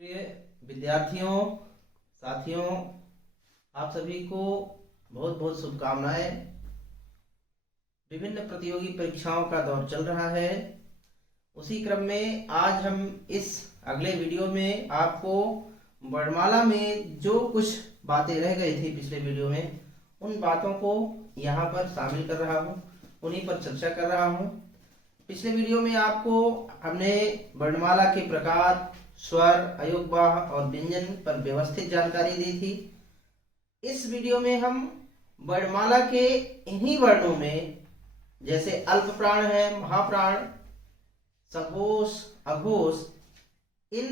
प्रिय विद्यार्थियों, साथियों, आप सभी को बहुत बहुत शुभकामनाएं। विभिन्न प्रतियोगी परीक्षाओं का दौर चल रहा है। उसी क्रम में आज हम इस अगले वीडियो में आपको वर्णमाला में जो कुछ बातें रह गई थी पिछले वीडियो में, उन बातों को यहाँ पर शामिल कर रहा हूँ, उन्हीं पर चर्चा कर रहा हूँ। पिछले वीडियो में आपको हमने वर्णमाला के प्रकार, स्वर, अयोगवाह और व्यंजन पर व्यवस्थित जानकारी दी थी। इस वीडियो में हम वर्णमाला के इन्हीं वर्णों में, जैसे अल्प प्राण है, महाप्राण, सघोष, अघोष, इन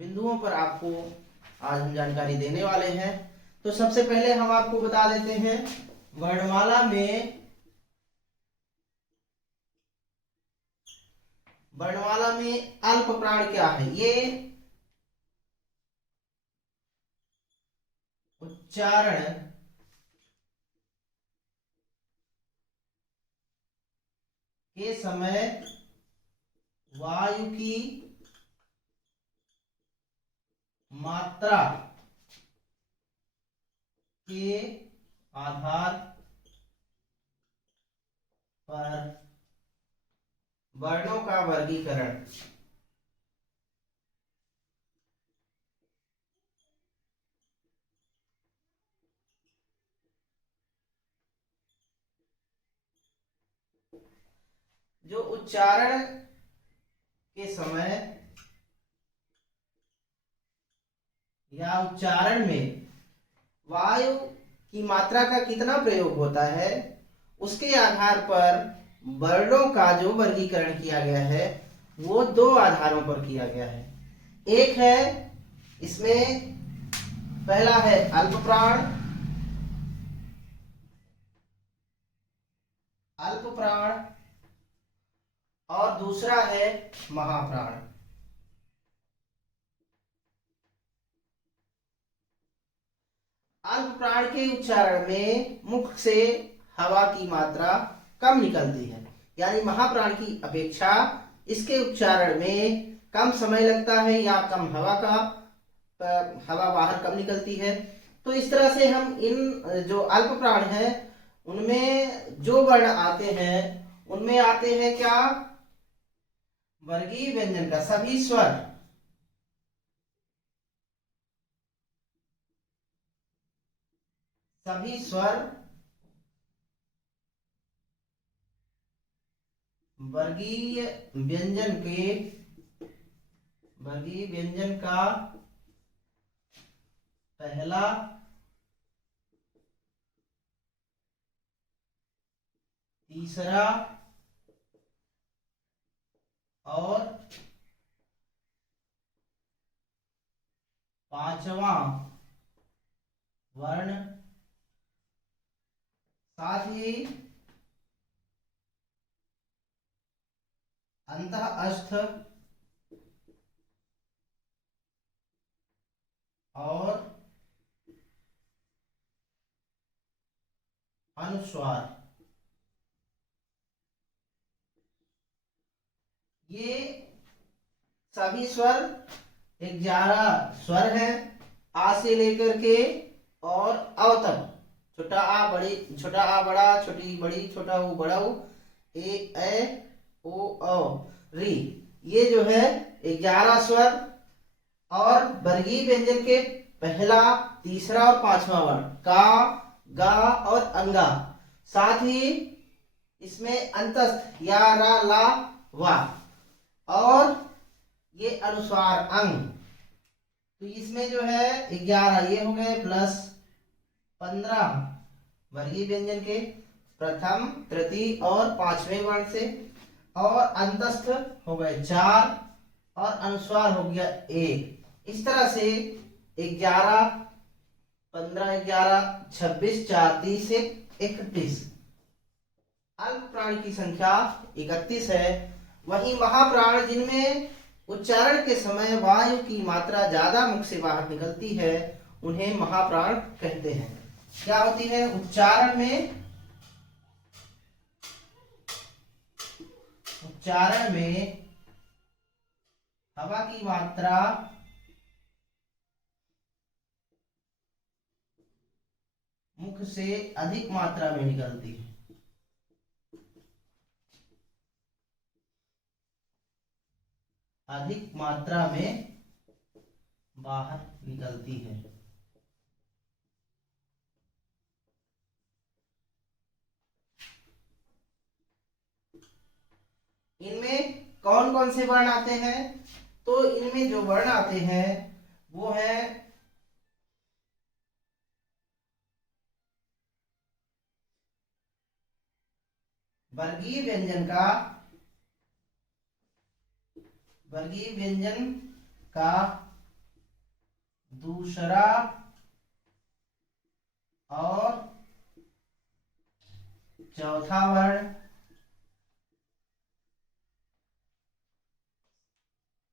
बिंदुओं पर आपको आज हम जानकारी देने वाले हैं। तो सबसे पहले हम आपको बता देते हैं वर्णमाला में अल्प प्राण क्या है। ये उच्चारण के समय वायु की मात्रा के आधार पर वर्णों का वर्गीकरण। जो उच्चारण के समय या उच्चारण में वायु की मात्रा का कितना प्रयोग होता है, उसके आधार पर वर्णों का जो वर्गीकरण किया गया है वो दो आधारों पर किया गया है। एक है, इसमें पहला है अल्प प्राण, और दूसरा है महाप्राण। अल्प प्राण के उच्चारण में मुख से हवा की मात्रा कम निकलती है, यानी महाप्राण की अपेक्षा इसके उच्चारण में कम समय लगता है या कम हवा बाहर कम निकलती है। तो इस तरह से हम इन जो अल्प प्राण है उनमें जो वर्ण आते हैं उनमें आते हैं क्या, वर्गीय व्यंजन का सभी स्वर, वर्गीय व्यंजन का पहला, तीसरा और पांचवा वर्ण, साथ ही अंतःस्थ और अनुस्वार, ये सभी स्वर 11 स्वर हैं। आ से लेकर के और अ तक, छोटा आ बड़ा, छोटी बड़ी, छोटा ऊ बड़ा ऊ, ए ओ औ री, ये जो है 11 स्वर। और वर्गीय व्यंजन के पहला, तीसरा और पांचवा वर्ण का, गा और अंगा, साथ ही इसमें अंतस्थ या रा ला वा, और ये अनुस्वार अंग। तो इसमें जो है 11 ये हो गए प्लस 15 वर्गीय व्यंजन के प्रथम, तृतीय और पांचवें वर्ण से, और अंतस्थ हो गए 4 और अनुस्वार हो गया 1। इस तरह से 11, 15, 11, 26, 4, 30 से 31 अल्प प्राण की संख्या 31 है। वहीं महाप्राण, जिनमें उच्चारण के समय वायु की मात्रा ज्यादा मुख से बाहर निकलती है, उन्हें महाप्राण कहते हैं। क्या होती है, उच्चारण में हवा की मात्रा मुख से अधिक मात्रा में निकलती है। अधिक मात्रा में बाहर निकलती है। इनमें कौन कौन से वर्ण आते हैं? तो इनमें जो वर्ण आते हैं वो है वर्गीय व्यंजन का दूसरा और चौथा वर्ण,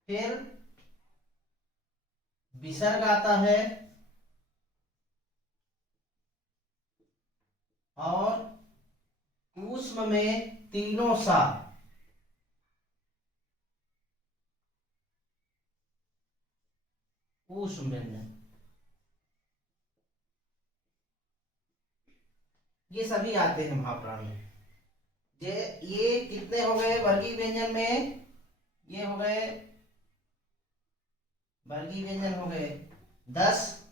फिर विसर्ग आता है और ऊष्म में तीनों सा। ऊष्म व्यंजन ये सभी आते हैं महाप्राण में। ये कितने हो गए वर्गीय व्यंजन में? ये हो गए वर्गीय व्यंजन हो गए 10।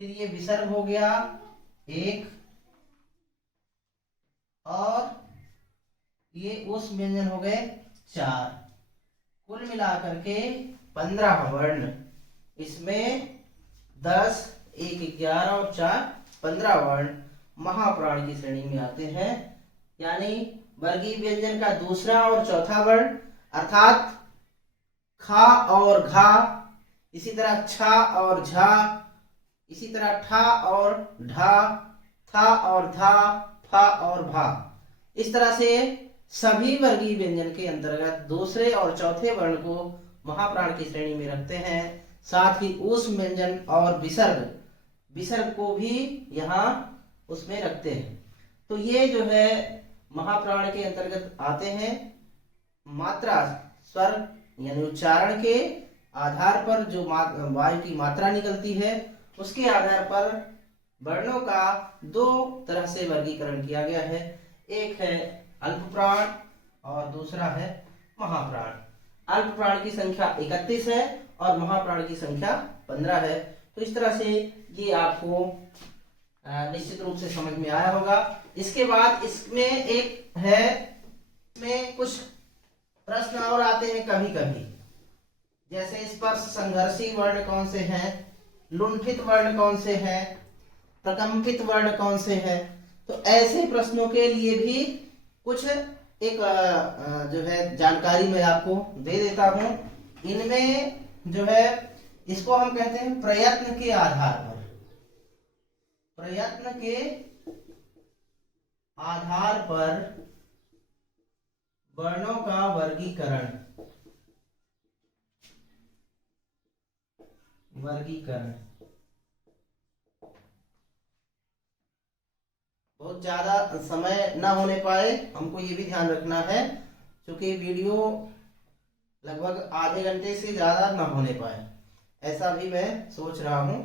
फिर ये विसर्ग हो गया 1 और ये ऊष्म व्यंजन हो गए 4। कुल मिलाकर के 15 वर्ण। इसमें 10, 1 11 और 4 15 वर्ण महाप्राण की श्रेणी में आते हैं। यानी वर्गीय व्यंजन का दूसरा और चौथा वर्ण अर्थात खा और घा, इसी तरह छा और झा, इसी तरह ठा और ढा, था और धा, फा और भा। इस तरह से सभी वर्गीय व्यंजन के अंतर्गत दूसरे और चौथे वर्ण को महाप्राण की श्रेणी में रखते हैं। साथ ही ऊष्म व्यंजन और विसर्ग को भी यहाँ उसमें रखते हैं। तो ये जो है महाप्राण के अंतर्गत आते हैं। मात्रा स्वर यानी उच्चारण के आधार पर जो वायु की मात्रा निकलती है उसके आधार पर वर्णों का 2 तरह से वर्गीकरण किया गया है। एक है अल्प प्राण और दूसरा है महाप्राण। अल्प प्राण की संख्या 31 है और महाप्राण की संख्या 15 है। तो इस तरह से ये आपको निश्चित रूप से समझ में आया होगा। इसके बाद इसमें एक है, में कुछ प्रश्न और आते हैं कभी कभी, जैसे स्पर्श संघर्षी वर्ण कौन से हैं, लुंठित वर्ण कौन से हैं, प्रकंपित वर्ण कौन से हैं। तो ऐसे प्रश्नों के लिए भी कुछ एक जो है जानकारी मैं आपको दे देता हूं। इनमें जो है इसको हम कहते हैं प्रयत्न के आधार पर। प्रयत्न के आधार पर वर्णों का वर्गीकरण बहुत ज्यादा समय ना होने पाए, हमको ये भी ध्यान रखना है क्योंकि वीडियो लगभग आधे घंटे से ज्यादा ना होने पाए, ऐसा भी मैं सोच रहा हूं।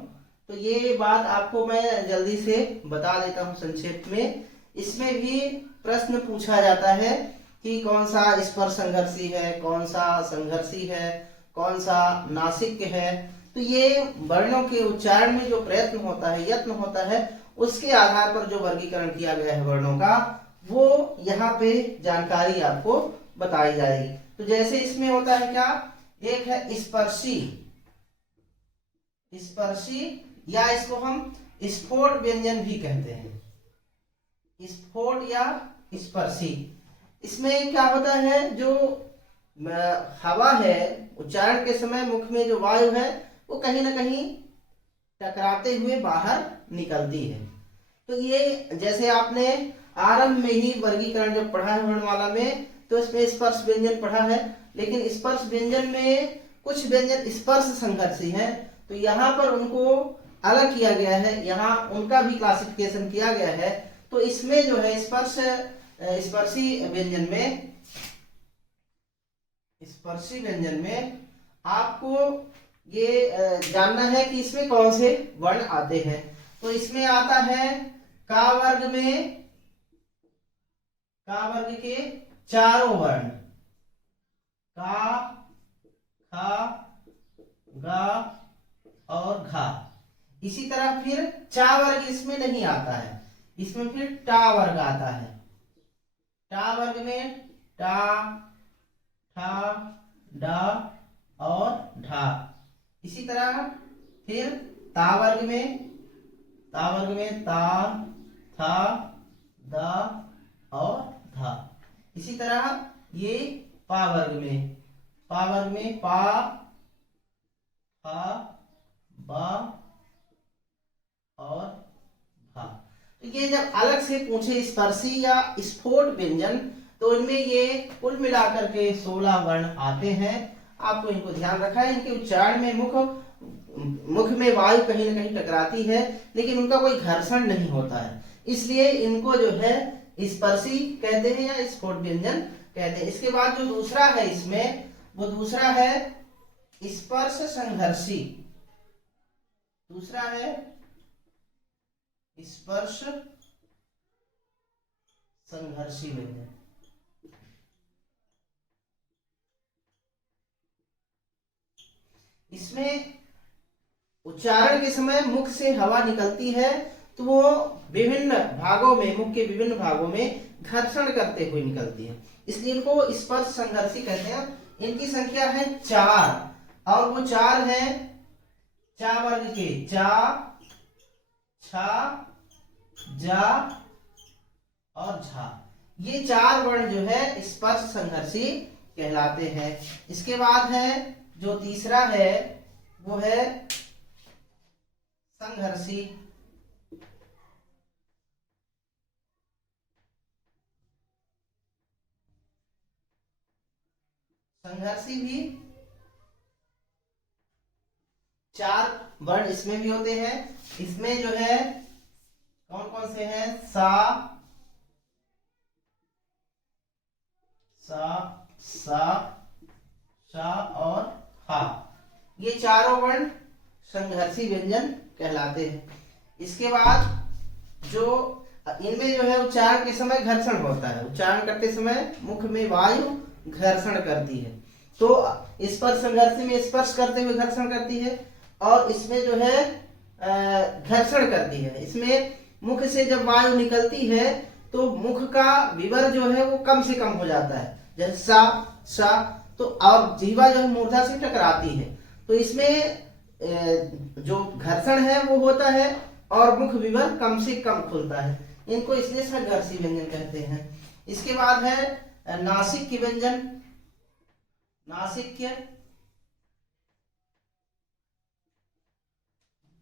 तो ये बात आपको मैं जल्दी से बता देता हूं संक्षेप में। इसमें भी प्रश्न पूछा जाता है कि कौन सा स्पर्श संघर्षी है, कौन सा संघर्षी है, कौन सा नासिक है। तो ये वर्णों के उच्चारण में जो प्रयत्न होता है, यत्न होता है, उसके आधार पर जो वर्गीकरण किया गया है वर्णों का, वो यहाँ पे जानकारी आपको बताई जाएगी। तो जैसे इसमें होता है क्या, एक है स्पर्शी या इसको हम स्फोट व्यंजन भी कहते हैं, स्फोट या स्पर्शी। इसमें क्या होता है, जो हवा है उच्चारण के समय मुख में जो वायु है वो कहीं ना कहीं टकराते हुए बाहर निकलती है। तो ये जैसे आपने आरंभ में ही वर्गीकरण जब पढ़ा है वर्णमाला में, तो इसमें स्पर्श व्यंजन पढ़ा है, लेकिन स्पर्श व्यंजन में कुछ व्यंजन स्पर्श संघर्षी हैं, तो यहाँ पर उनको अलग किया गया है, यहाँ उनका भी क्लासिफिकेशन किया गया है। तो इसमें जो है स्पर्शी व्यंजन में आपको ये जानना है कि इसमें कौन से वर्ण आते हैं। तो इसमें आता है का वर्ग के चारों वर्ण का, खा, गा और घा। इसी तरह फिर चा वर्ग इसमें नहीं आता है, इसमें फिर टा वर्ग आता है। टा वर्ग में टा, ठा, डा और ढा। इसी तरह फिर ता वर्ग में ता, था, दा और धा। इसी तरह ये पा वर्ग में पा, फा, बा और भा। तो ये जब अलग से पूछे स्पर्शी या स्फोट व्यंजन, तो इनमें ये कुल मिलाकर के 16 वर्ण आते हैं। आपको इनको ध्यान रखा है। इनके उच्चारण में मुख में वायु कहीं ना कहीं टकराती है, लेकिन उनका कोई घर्षण नहीं होता है, इसलिए इनको जो है स्पर्शी कहते हैं या स्फोट व्यंजन कहते हैं। इसके बाद जो दूसरा है इसमें, वो दूसरा है स्पर्श संघर्षी। दूसरा है स्पर्श संघर्षी व्यंजन। इसमें उच्चारण के समय मुख से हवा निकलती है, तो वो विभिन्न भागों में, मुख के विभिन्न भागों में घर्षण करते हुए निकलती है, इसलिए इनको स्पर्श संघर्षी कहते हैं। इनकी संख्या है 4, और वो 4 है चा वर्ग के चा, छा, जा और झा। ये 4 वर्ण जो है स्पर्श संघर्षी कहलाते हैं। इसके बाद है जो तीसरा है, वो है संघर्षी। संघर्षी भी 4 वर्ण इसमें भी होते हैं। इसमें जो है कौन कौन से हैं? सा, शा और हा। ये चारों वर्ण संघर्षी व्यंजन कहलाते हैं। इसके बाद जो इनमें जो है उच्चारण के समय घर्षण होता है, उच्चारण करते समय मुख में वायु घर्षण करती है, तो स्पर्श संघर्षी में स्पर्श करते हुए घर्षण करती है, और इसमें जो है घर्षण करती है। इसमें मुख से जब वायु निकलती है तो मुख का विवर जो है वो कम से कम हो जाता है, जैसे सा, तो और जीवा जो है मूर्धा से टकराती है, तो इसमें जो घर्षण है वो होता है और मुख विवर कम से कम खुलता है। इनको इसलिए संघर्षी व्यंजन कहते हैं। इसके बाद है नासिक व्यंजन।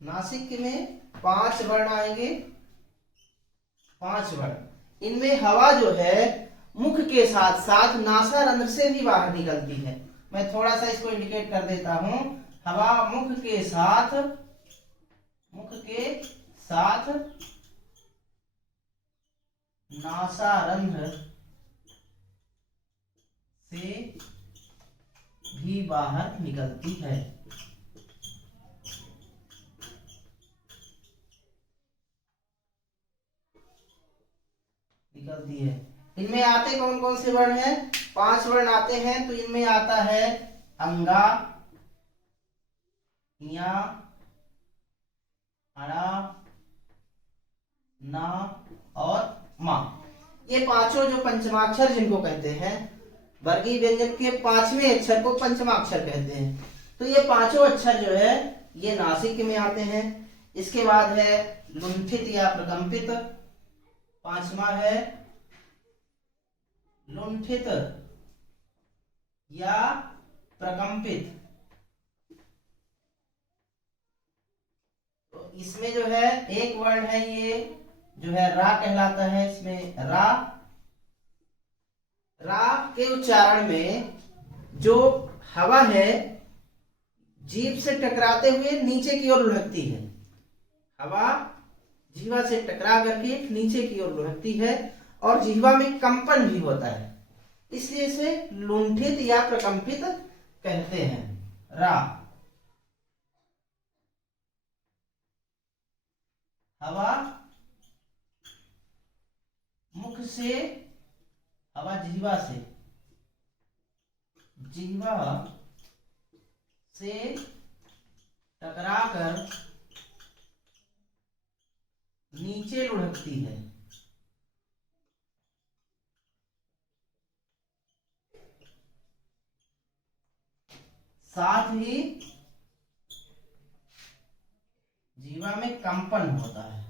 नासिक में 5 वर्ण आएंगे, 5 वर्ण। इनमें हवा जो है मुख के साथ साथ नासारंध्र से भी बाहर निकलती है। मैं थोड़ा सा इसको इंडिकेट कर देता हूं। हवा मुख के साथ नासारंध्र से भी बाहर निकलती है। इनमें आते कौन कौन से वर्ण हैं? 5 वर्ण आते हैं। तो इनमें आता है अंगा, या, अड़ा, ना और मा। ये पांचों जो पंचमाक्षर जिनको कहते हैं, वर्गीय व्यंजन के 5वें अक्षर को पंचमाक्षर कहते हैं। तो ये पांचों अक्षर जो है ये नासिक में आते हैं। इसके बाद है लुंठित या प्रकंपित। 5वां है लुंठित या प्रकंपित। तो इसमें जो है एक वर्ण है, ये जो है रा कहलाता है। इसमें रा के उच्चारण में जो हवा है जीभ से टकराते हुए नीचे की ओर लुढ़कती है। हवा जीवा से टकरा करके नीचे की ओर लुढ़कती है और जीवा में कंपन भी होता है, इसलिए इसे लुंठित या प्रकंपित कहते हैं। रा हवा मुख से हवा जिह्वा से टकराकर नीचे लुढ़कती है। साथ ही जीवा में कंपन होता है।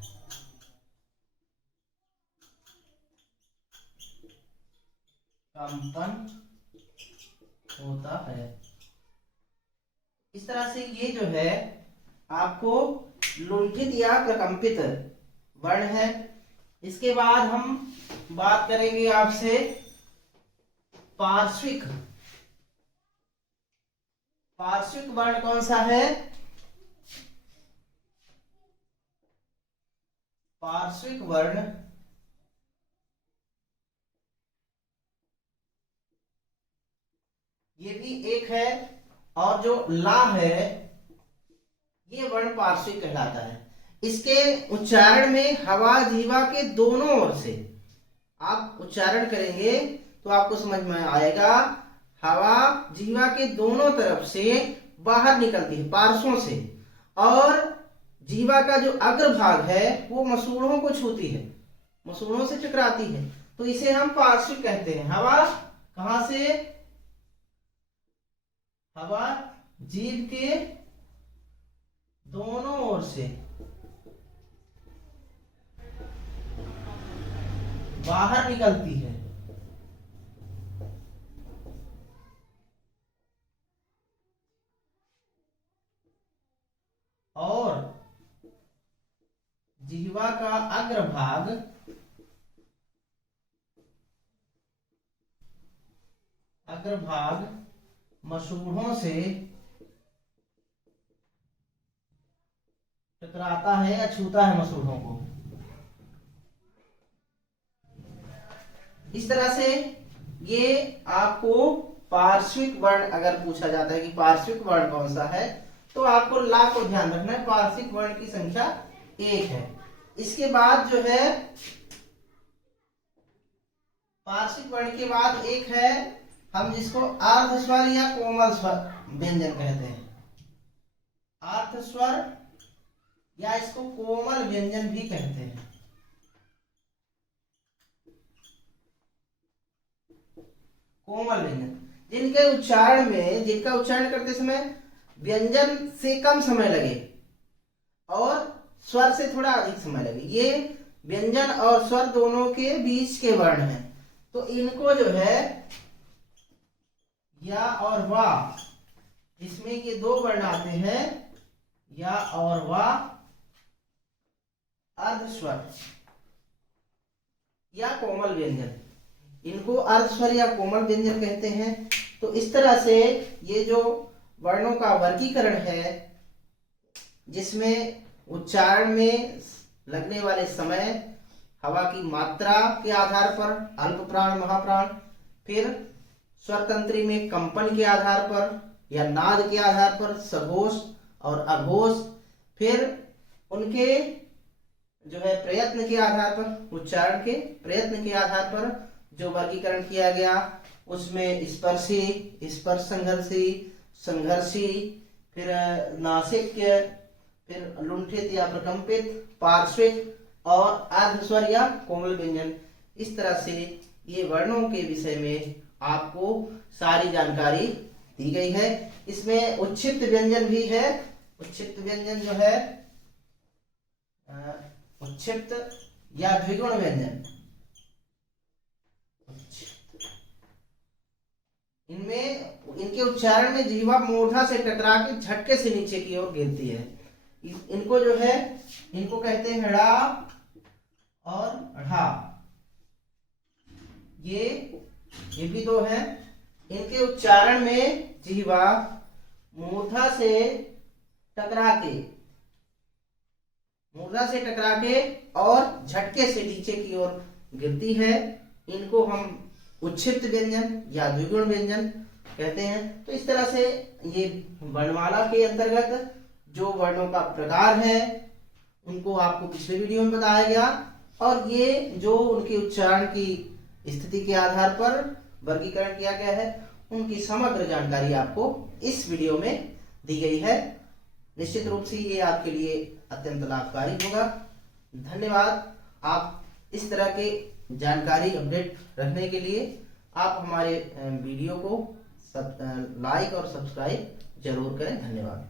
कंपन होता है। इस तरह से ये जो है आपको लुंठित या प्रकंपित वर्ण है। इसके बाद हम बात करेंगे आपसे पार्श्विक। पार्श्विक वर्ण कौन सा है? पार्श्विक वर्ण ये भी एक है, और जो ला है ये वर्ण पार्श्विक कहलाता है। इसके उच्चारण में हवा जीवा के दोनों ओर से आप उच्चारण करेंगे तो आपको समझ में आएगा। हवा जीवा के दोनों तरफ से बाहर निकलती है, पार्श्वों से, और जीवा का जो अग्रभाग है वो मसूड़ों को छूती है, मसूड़ों से टकराती है, तो इसे हम पार्श्विक कहते हैं। हवा कहां से? हवा जीभ के दोनों ओर से बाहर निकलती है, और जिह्वा का अग्रभाग मसूड़ों से टकराता है या छूता है मसूड़ों को। इस तरह से ये आपको पार्श्विक वर्ण अगर पूछा जाता है कि पार्श्विक वर्ण कौन सा है, तो आपको ला को ध्यान रखना है। पार्श्विक वर्ण की संख्या 1 है। इसके बाद जो है पार्श्विक वर्ण के बाद एक है हम जिसको अर्ध स्वर या कोमल स्वर व्यंजन कहते हैं। अर्ध स्वर या इसको कोमल व्यंजन भी कहते हैं। कोमल व्यंजन जिनका उच्चारण करते समय व्यंजन से कम समय लगे और स्वर से थोड़ा अधिक समय लगे, ये व्यंजन और स्वर दोनों के बीच के वर्ण हैं। तो इनको जो है या और वा, इसमें ये 2 वर्ण आते हैं, या और वा अर्ध स्वर या कोमल व्यंजन, इनको अर्ध स्वर या कोमल व्यंजन कहते हैं। तो इस तरह से ये जो वर्णों का वर्गीकरण है, जिसमें उच्चारण में लगने वाले समय, हवा की मात्रा के आधार पर अल्प प्राण महाप्राण, फिर स्वरतंत्री में कंपन के आधार पर या नाद के आधार पर सघोष और अघोष, फिर उनके जो है प्रयत्न के आधार पर, उच्चारण के प्रयत्न के आधार पर जो वर्गीकरण किया गया, उसमें स्पर्शी, स्पर्श संघर्षी, संघर्षी, फिर नासिक्य, फिर लुंठित या प्रकंपित, पार्श्विक और अर्ध स्वर या कोमल व्यंजन। इस तरह से ये वर्णों के विषय में आपको सारी जानकारी दी गई है। इसमें उच्छिष्ट व्यंजन भी है। उच्छिष्ट व्यंजन जो है उच्छिष्ट या द्विगुण व्यंजन, इनमें इनके उच्चारण में जीवा मूर्धा से टकरा के झटके से नीचे की ओर गिरती है। इनको जो है इनको कहते हैं ड़ा और ढ़ा। ये भी 2 हैं। इनके उच्चारण में जीवा मूर्धा से टकरा के और झटके से नीचे की ओर गिरती है। इनको हम उच्छिष्ट व्यंजन या द्विगुण व्यंजन कहते हैं। तो इस तरह से ये वर्णमाला के अंतर्गत जो वर्णों का प्रकार है उनको आपको पिछले वीडियो में बताया गया। और ये जो उनके उच्चारण की स्थिति के आधार पर वर्गीकरण किया गया है, उनकी समग्र जानकारी आपको इस वीडियो में दी गई है। निश्चित रूप से ये आपके लिए अत्यंत लाभकारी होगा। धन्यवाद। आप इस तरह के जानकारी अपडेट रखने के लिए आप हमारे वीडियो को लाइक और सब्सक्राइब जरूर करें। धन्यवाद।